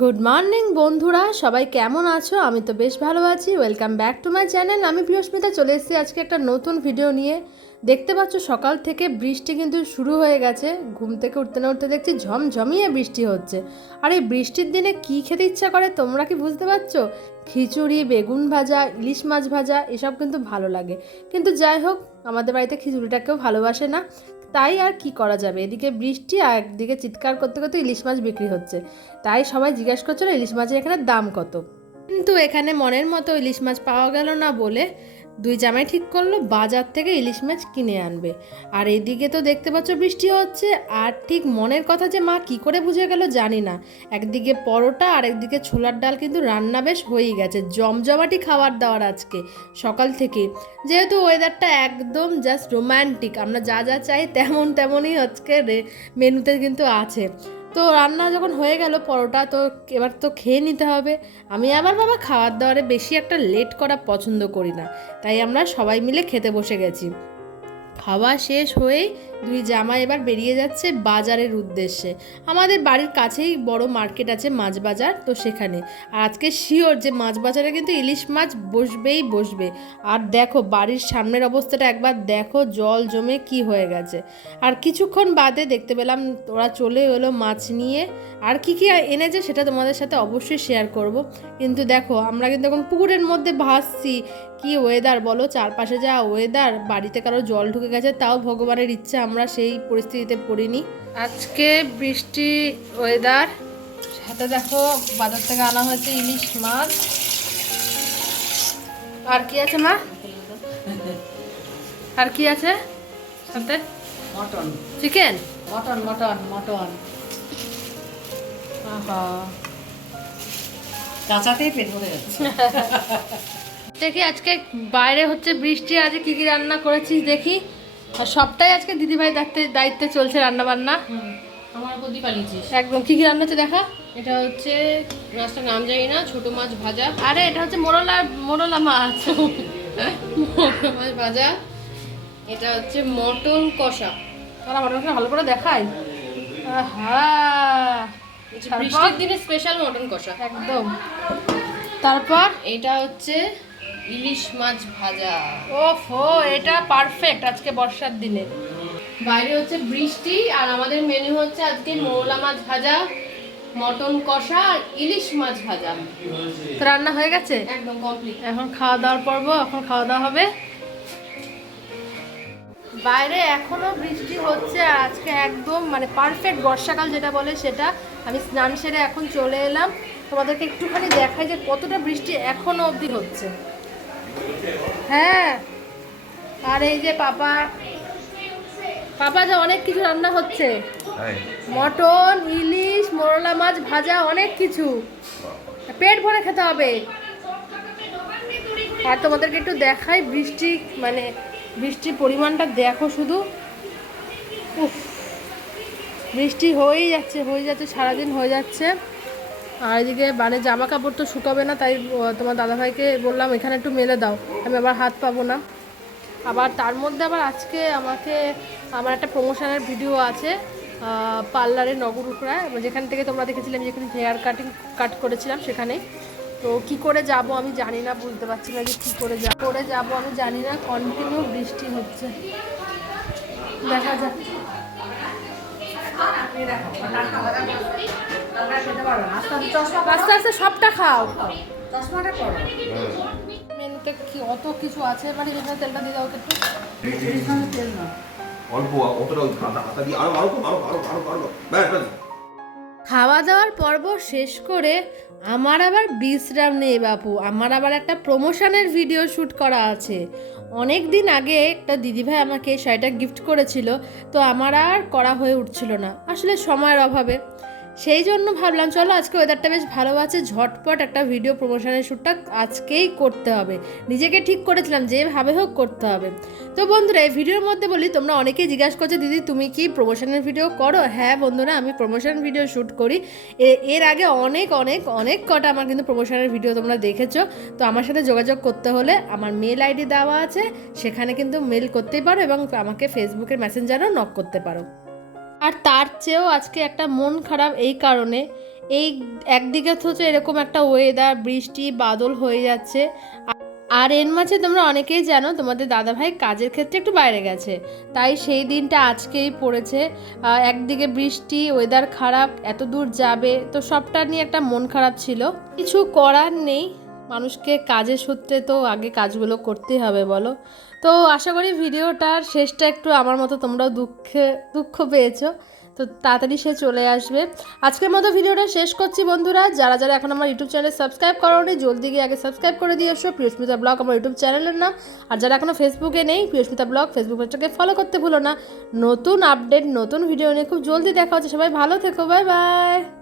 Good morning বন্ধুরা। সবাই কেমন আছো? আমি তো বেশ ভালো আছি। Welcome back to my channel আমি প্রিয়স্মিতা, চলে এসেছি আজকে একটা নতুন ভিডিও নিয়ে। দেখতে পাচ্ছ, সকাল থেকে বৃষ্টি কিন্তু শুরু হয়ে গেছে। ঘুম থেকে উঠতে না উঠতে দেখছি ঝমঝমিয়ে বৃষ্টি হচ্ছে। আর এই বৃষ্টির দিনে কি খেতে ইচ্ছা করে, তোমরা কি বুঝতে পারছ? খিচুড়ি, বেগুন ভাজা, ইলিশ মাছ ভাজা, এসব কিন্তু ভালো লাগে। কিন্তু যাই হোক, আমাদের বাড়িতে খিচুড়িটা কেউ ভালোবাসে না। তাই আর কি করা যাবে? এদিকে বৃষ্টি আর একদিকে চিৎকার করতে করতে ইলিশ মাছ বিক্রি হচ্ছে। তাই সবাই জিজ্ঞাসা করছিল ইলিশ মাছের এখানে দাম কত? কিন্তু এখানে মনের মতো ইলিশ মাছ পাওয়া গেল না বলে দুই জামাই ঠিক করল, বাজার থেকে ইলিশ মাছ কিনে আনবে। আর এদিকে তো দেখতে পাচ্ছ বৃষ্টি হচ্ছে, আর ঠিক মনের কথা যে মা কি করে বুঝে গেল জানি না। একদিকে পরোটা আর একদিকে ছোলার ডাল কিন্তু রান্না বেশ হয়েই গেছে, জমজমাটি খাবার দাওয়ার আজকে, সকাল থেকে। যেহেতু ওয়েদারটা একদম জাস্ট রোম্যান্টিক আমরা যা যা চাই তেমন তেমনই আজকে মেনুতে কিন্তু আছে। তো রান্না যখন হয়ে গেল পরোটা, তো এবার তো খেয়ে নিতে হবে। আমি আমার বাবা খাওয়ার দাওয়ারে বেশি একটা লেট করা পছন্দ করি না। তাই আমরা সবাই মিলে খেতে বসে গেছি। খাওয়া শেষ হয়েই দুই জামা এবার বেরিয়ে যাচ্ছে বাজারের উদ্দেশ্যে। আমাদের বাড়ির কাছেই বড় মার্কেট আছে মাছ বাজার, তো সেখানে। আর আজকে শিওর যে মাছ বাজারে কিন্তু ইলিশ মাছ বসবেই বসবে। আর দেখো, বাড়ির সামনের অবস্থাটা একবার দেখো, জল জমে কি হয়ে গেছে। আর কিছুক্ষণ বাদে দেখতে পেলাম ওরা চলে এলো মাছ নিয়ে। আর কি কি এনেছে সেটা তোমাদের সাথে অবশ্যই শেয়ার করব। কিন্তু দেখো আমরা কিন্তু এখন পুকুরের মধ্যে ভাসছি। কি ওয়েদার বলো? চারপাশে যা ওয়েদার বাড়িতে কারও জল ঢুকে গেছে তাও ভগবানের ইচ্ছা আমরা সেই পরিস্থিতিতে পড়িনি। আজকে বৃষ্টি ওয়েদার সাথে দেখো বাজার থেকে আনা হয়েছে ইলিশ মাছ। আর কি আছে মা? আর কি আছে? সাথে? Mutton chicken mutton mutton mutton কাঁচাতেই পেট ভরে যাচ্ছে। দেখি আজকে বাইরে হচ্ছে বৃষ্টি আজকে কি কি রান্না করেছিস দেখি। আর সবটাই আজকে দিদিভাই দায়িত্বে দায়িত্বে চলছে রান্না বান্না আমার প্রদীপ আনিয়েছিস। একদম কি কি রান্না হচ্ছে দেখা? এটা হচ্ছে মাছটার নাম জানি না ছোট মাছ ভাজা। আরে এটা হচ্ছে মোরলা মোরলা মাছ। মাছ ভাজা এটা হচ্ছে মটন কষা। তোরা মটনটা ভালো করে হচ্ছে তারপর? বৃষ্টির দিনে স্পেশাল মটন কষা। একদম। তারপর এটা হচ্ছে ইলিশ মাছ ভাজা। ওফো এটা পারফেক্ট আজকে বর্ষার দিনে। বাইরে হচ্ছে বৃষ্টি আর আমাদের মেনু হচ্ছে আজকে মোলা মাছ ভাজা মটন কষা আর ইলিশ মাছ ভাজা। তো রান্না হয়ে গেছে? একদম কমপ্লিট এখন খাওয়া দাওয়ার পর্ব এখন খাওয়া দাওয়া হবে। বাইরে এখনও বৃষ্টি হচ্ছে আজকে একদম মানে পারফেক্ট বর্ষাকাল যেটা বলে সেটা। আমি স্নান সেরে এখন চলে এলাম। তোমাদেরকে একটুখানি দেখাই যে কতটা বৃষ্টি এখনও অবধি হচ্ছে। হ্যাঁ আর এই যে পাপা পাপা যে অনেক কিছু রান্না হচ্ছে। মটন ইলিশ মোরলা মাছ ভাজা অনেক কিছু। পেট ভরে খেতে হবে। আর তোমাদেরকে একটু দেখাই বৃষ্টি মানে বৃষ্টির পরিমাণটা দেখো শুধু। বৃষ্টি হয়েই যাচ্ছে হয়ে যাচ্ছে, সারাদিন হয়ে যাচ্ছে। আর এদিকে মানে জামা কাপড় তো শুকাবে না, তাই তোমার দাদাভাইকে বললাম, এখানে একটু মেলে দাও, আমি আবার হাত পাবো না। আবার তার মধ্যে আবার আজকে আমাকে, আমার একটা প্রমোশনের ভিডিও আছে পার্লারে নগর উপরায় যেখান থেকে তোমরা দেখেছিলাম যেখানে হেয়ার কাটিং কাট করেছিলাম সেখানে। তো কি করে যাব আমি জানি না, বুঝতে পারছি না যে কী করে যাব করে যাব আমি জানি না কন্টিনিউ বৃষ্টি হচ্ছে। দেখা যাক। আস্তে আস্তে সবটা খাও। চশমাটা করো মেনুতে কি অত কিছু আছে? মানে যেখানে তেলটা দিয়ে দাও একটু। তেল না অল্প অতটা হাতা হাতা দিয়ে। আরও আরও আরও আরও আরও আরও ব্যাস ব্যাস খাওয়া দাওয়ার পর্ব শেষ করে আমার আবার বিশ্রাম নেই বাপু, আমার আবার একটা প্রমোশনের ভিডিও শ্যুট করা আছে। অনেক দিন আগে একটা দিদিভাই আমাকে শাড়িটা গিফট করেছিল, তো আমার আর করা হয়ে উঠছিল না। আসলে সময়ের অভাবে। সেই জন্য ভাবলাম, চলো আজকে ওয়েদারটা বেশ ভালো আছে, ঝটপট একটা ভিডিও প্রমোশনের শ্যুটটা আজকেই করতে হবে। নিজেকে ঠিক করেছিলাম যেভাবে হোক করতে হবে। তো বন্ধুরা, এই ভিডিওর মধ্যে বলি, তোমরা অনেকেই জিজ্ঞাসা করছ, দিদি, তুমি কি প্রমোশনের ভিডিও করো? হ্যাঁ বন্ধুরা, আমি প্রমোশন ভিডিও শ্যুট করি। এর আগে অনেক অনেক অনেক কটা আমার কিন্তু প্রমোশনের ভিডিও তোমরা দেখেছ। তো আমার সাথে যোগাযোগ করতে হলে আমার মেল আইডি দেওয়া আছে, সেখানে কিন্তু মেল করতেই পারো এবং আমাকে ফেসবুকের মেসেঞ্জারও নক করতে পারো। আর তার চেয়েও আজকে একটা মন খারাপ এই কারণে। এই একদিকে হচ্ছে এরকম একটা ওয়েদার বৃষ্টি, বাদল হয়ে যাচ্ছে। আর এর মাঝে তোমরা অনেকেই জানো, তোমাদের দাদাভাই কাজের ক্ষেত্রে একটু বাইরে গেছে। তাই সেই দিনটা আজকেই পড়েছে। একদিকে বৃষ্টি ওয়েদার খারাপ এত দূর যাবে, তো সবটা নিয়ে একটা মন খারাপ ছিল। কিছু করার নেই। মানুষকে কাজের সূত্রে তো আগে কাজগুলো করতেই হবে, বলো। তো আশা করি ভিডিওটার শেষটা একটু আমার মতো তোমরাও দুঃখে, দুঃখ পেয়েছ। তো তাড়াতাড়ি সে চলে আসবে। আজকের মতো ভিডিওটা শেষ করছি বন্ধুরা। যারা যারা এখন আমার ইউটিউব চ্যানেল সাবস্ক্রাইব করোনি, জলদি গিয়ে আগে সাবস্ক্রাইব করে দিয়ে এসো। প্রিয়স্মিতা ব্লগ আমার ইউটিউব চ্যানেলের নাম আর যারা এখনও ফেসবুকে নেই, প্রিয়স্মিতা ব্লগ ফেসবুক পেজটাকে ফলো করতে ভুলো না। নতুন আপডেট নতুন ভিডিও নিয়ে খুব জলদি দেখা হচ্ছে। সবাই ভালো থেকো। Bye bye